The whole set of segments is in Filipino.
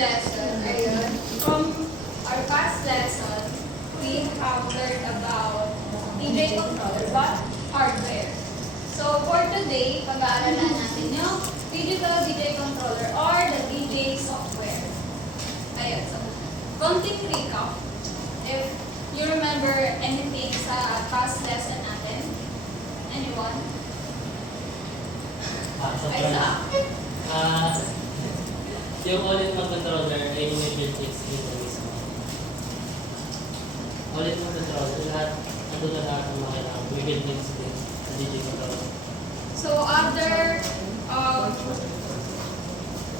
lesson, ayun, from our past lesson, we have learned about DJ controller, but hardware. So for today, pag-aaralan natin yung digital DJ controller or the DJ software. Ayun, so konting recap. If you remember anything sa past lesson natin, anyone? Yung all-in-one controller ay yung may built-in screen na mismo. All-in-one controller, lahat, nandun na lahat ng makina, may built-in screen sa DJ controller. So other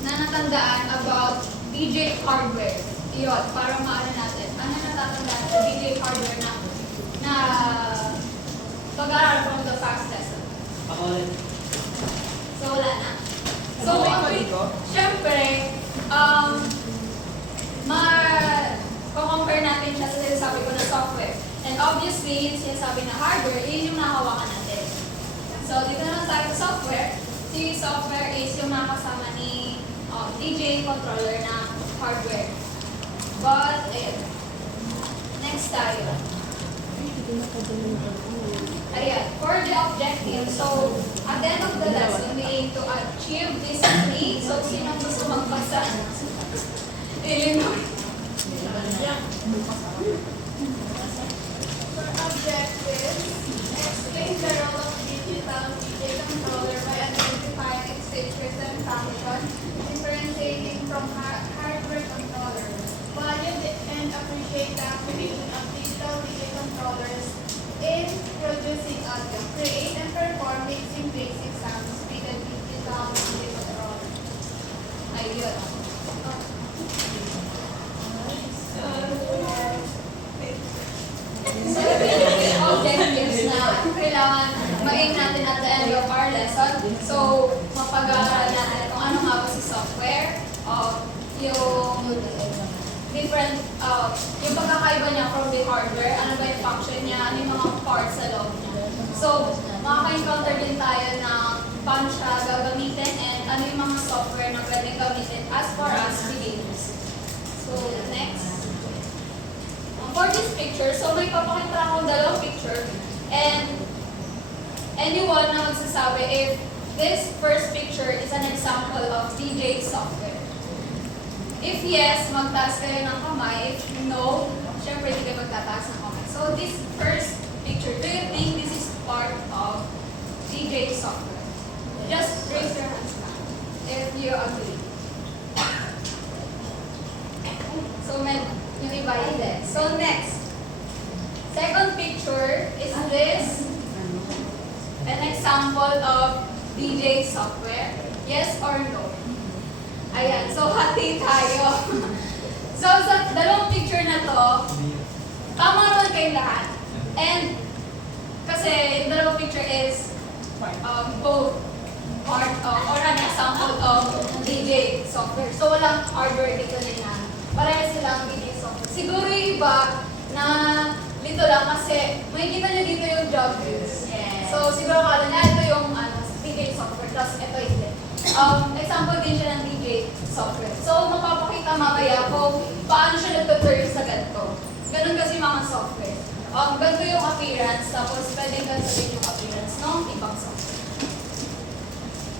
na natandaan about DJ hardware, yun, para maano natin, ano natatandaan sa DJ hardware na pag-aaral from the past lesson? Ako ulit. So wala na. So, syempre, ma-compare natin siya sa sinasabi ko na software. And obviously, yung sinasabi na hardware, yun yung nakahawakan natin. So, dito naman tayo sa software. Si software is yung nakasama ni DJ controller na hardware. But, ayun. Next tayo. Ayan, for the objective, so at the end of the lesson, we aim to achieve these three. So, sinong gusto magbasa? Illinois. For objectives, explain the role of digital DJ controller by identifying its features and functions, differentiating from hardware controller. Value and appreciate the application of digital DJ controllers in producing audio. Create and perform mixing basic sounds with a digital DJ controller. Ayun. So, yung objectives na kailangan ma-aim natin at the end of our lesson. So, mapag-aaral natin kung ano nga ba si software, yung different, yung pagkakaiba niya from the hardware, ano ba yung function niya, ano yung mga parts sa loob niya. So, makaka-encounter din tayo ng paano siya gagamitin and ano yung mga software na pwedeng gamitin as far as beginners. So, next. For this picture, so may papakita akong dalawang picture and anyone na magsasabi if this first picture is an example of DJ software. If yes, magtaas kayo ng kamay. If no, syempre hindi kayo magtataas ng kamay. So this first picture, do you think this is part of DJ software? Just raise your hands now if you agree. So yung iba hindi. So next, second picture, is this an example of DJ software? Yes or no? Ayan, so hati tayo. So sa dalawang picture na to, tama naman kayong lahat. And kasi yung dalawang picture is both part of or an example of DJ software. So walang hardware dito nila. Pareha silang DJ software. Siguro yung iba na dito lang kasi may kita nyo dito yung job views. So siguro kala na ito yung DJ software, plus ito hindi. Example din siya ng DJ software. So, mapapakita mamaya kung paano siya nagtuturn sa ganito. Ganun kasi mga software. Ganito yung appearance, tapos pwedeng ganito din yung appearance ng ibang software.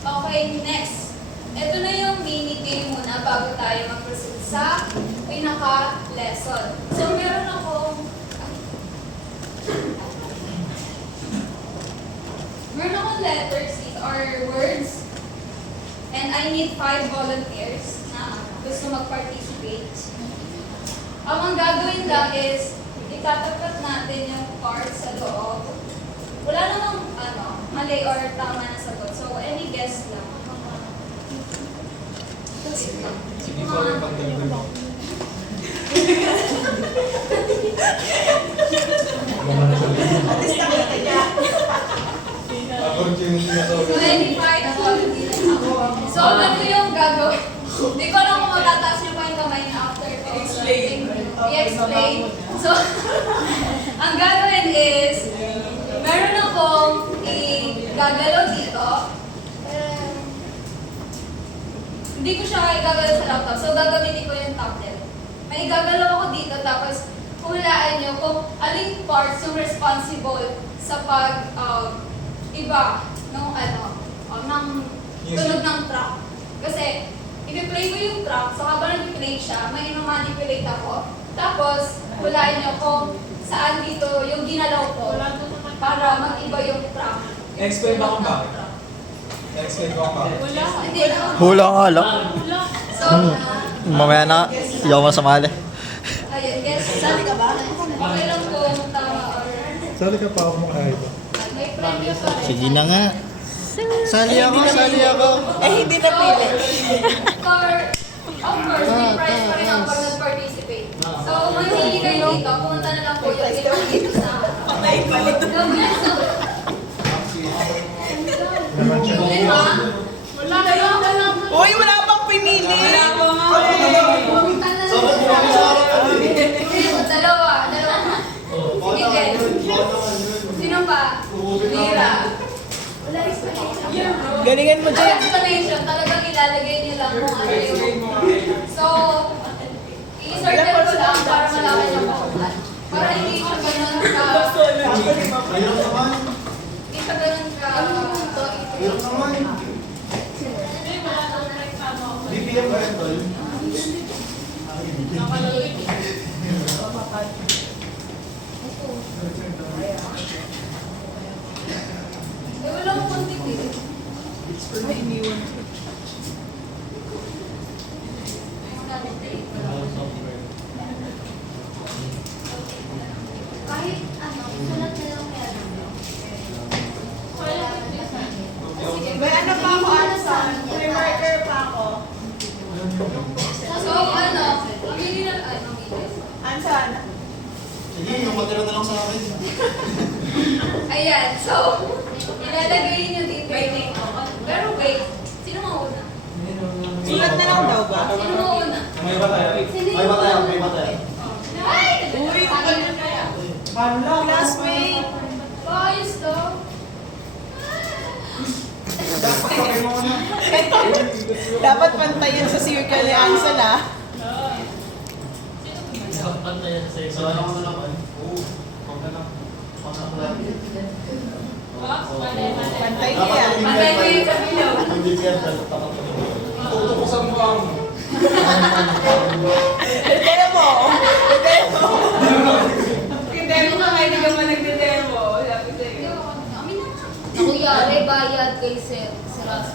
Okay, next. Ito na yung mini-game muna bago tayo mag-proceed sa pinaka-lesson. So, meron akong letters or words. And I need 5 volunteers na gusto mag-participate. Ang gagawin lang is, itatapat natin yung cards sa loob. Wala namang mali or tama na sagot. So, any guess lang. Sige po, yung pagdagdag mo. So, any 5 volunteers. So, ano yung gagawin? Hindi ko alam kung matataas niyo pa yung kamay niya after to. I-explain. So, ang gagawin is, meron akong i-gagalaw dito. hindi ko siya igagalaw sa laptop. So, gagamitin ko yung tablet. May igagalaw ako dito, tapos hulaan nyo kung aling parts yung responsible sa pag iba ng ng tunog ng track. Kasi, i-play ko yung track, so habang nag-play siya, may ino-manipulate ako. Tapos, hulaan nyo kung saan dito yung ginalaw ko para mag-iba yung track. Explain ba kung bakit? Explain ba kung bakit? Hindi na. Hula ka lang. So, Mamaya na, hindi ako masamali. ayun, guess. Sali ka ba? Okay lang kung tama or Sali ka pa ako makahit. may premyo pa rin. Sige na nga. Sali ako, sali ako. Eh, hindi na pili. Of course, may prize pa rin ako pag nag-participate. So, mamili kayo dito, pumunta na lang po yung ilang dito sa Wala na lang. Uy, wala pang pinili. Wala pa nga. Pumunta na lang. Dalawa. Sige, Jen. Sino pa? Mira. Wala explanation. Galingan mo, Wala Jen. explanation. Talagang ilalagay niyo lang kung ano yung... So, i-circle ko lang para malaman niyo kung ano. Para hindi siya ganun ka... Hindi siya ganun ka... BPM ba yan, Tol? Wala akong kontik eh. Kahit ano, sulat na lang kaya May ano pa ako, Anson? May marker pa ako. So, aminin na, Miles. Anson? Sige, yung matira na lang sa akin. Ayan, so, ilalagay niyo dito. Pero wait, sino mauna? Sulat na lang daw ba? Sino mauna? May ba tayo? May ba tayo? May ba tayo? Ay! Uy, classmate. Ayos daw. Dapat pantayin sa circle ni Anson, ah. Pantay sa So, ano ko na naman? Oo. Huwag na lang. Pantay niya yan. Patay ko yung sa bilog. Yung BPM, tutukusan mo ang... Demo! Demo! Demo ka kayo, hindi ka pa nagde-demo. Sabi sa'yo. Ako yari, bayad kay Sir Ras.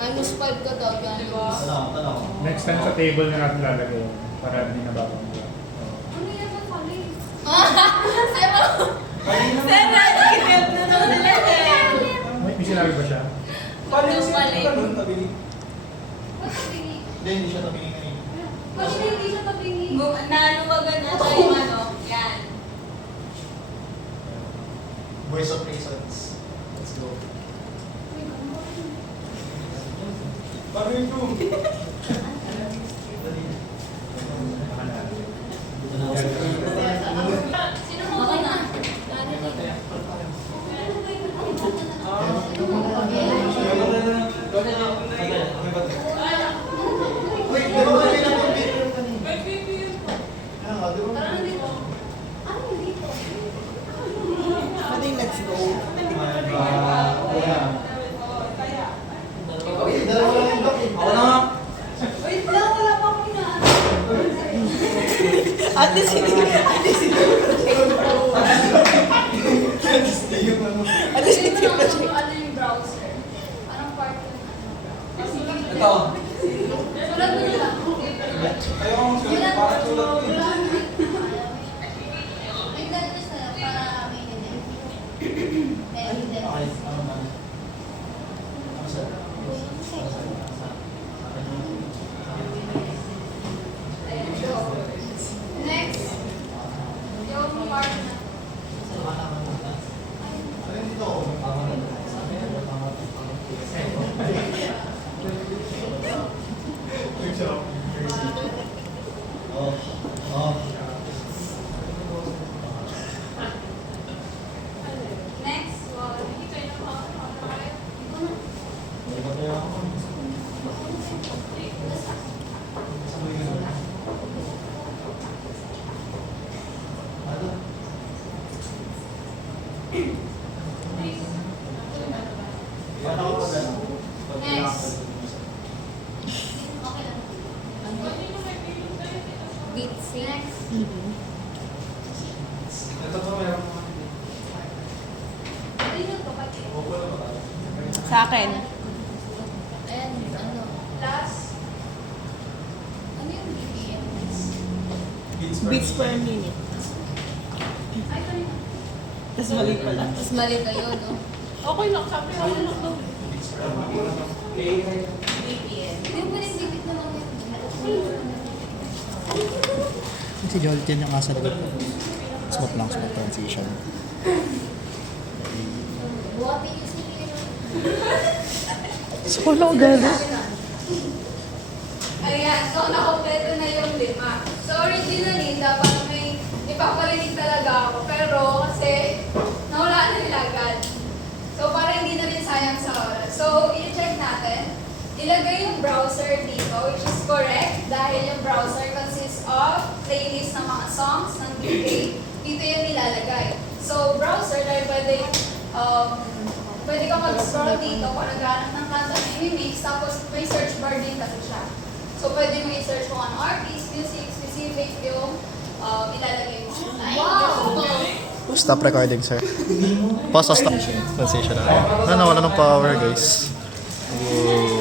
Minus 5 ka daw yan. Tanong. Next time sa table na natin lalagay yun, para hindi na babang Oo. Ano yan ang kali? Sero! Sana, kinip na daw nila eh. May sinabi ba siya? Yung mali. Tabingi. Ba't tabingi? Hindi, hindi siya tabingi ngayon. Bakit hindi siya tabingi? Naluwagan na siya yung ano. Yan. Voice of Reasons. Let's go. Paano yung room? Sino mo na? Wait, dalawa na lang yung BPM kanina. Tara na dito. Ano yung dito? Mading, let's go. Dalawa lang yung doc eh. Ako na nga. Next. Beats. Next. Ito pa meron ko. Sa akin. Ayan, ano? Last. Ano yung BPM? Beats per minute. Ay, kanina. Tapos mali pala. Mas mali kayo, no? Okay lang, sabi ako lang daw. BPM. Hindi mo nagdikit na lang yun. Si Jolten yung asa likod. Smooth lang, smooth transition. What do you see here? So, wala ko gano'n. Ayan, so nakompleto na yung 5. So originally, dapat may ipapalinig talaga ako. Pero kasi nawala na nila agad. So para hindi na rin sayang sa oras. So i-check natin. Ilagay yung browser dito, which is correct. Dahil yung browser consists of playlist ng mga songs ng DJ. Dito yung nilalagay. So browser, dahil pwede ka mag-scroll dito kung naghahanap ng kanta na i-mix. Tapos may search bar din kasi siya. So, pwede mo i-search kung ano artist, music, specific yung ilalagay mo. Wow! Stop recording, sir. Pause, stop. Transition na. Wala ng power, guys. Whoa.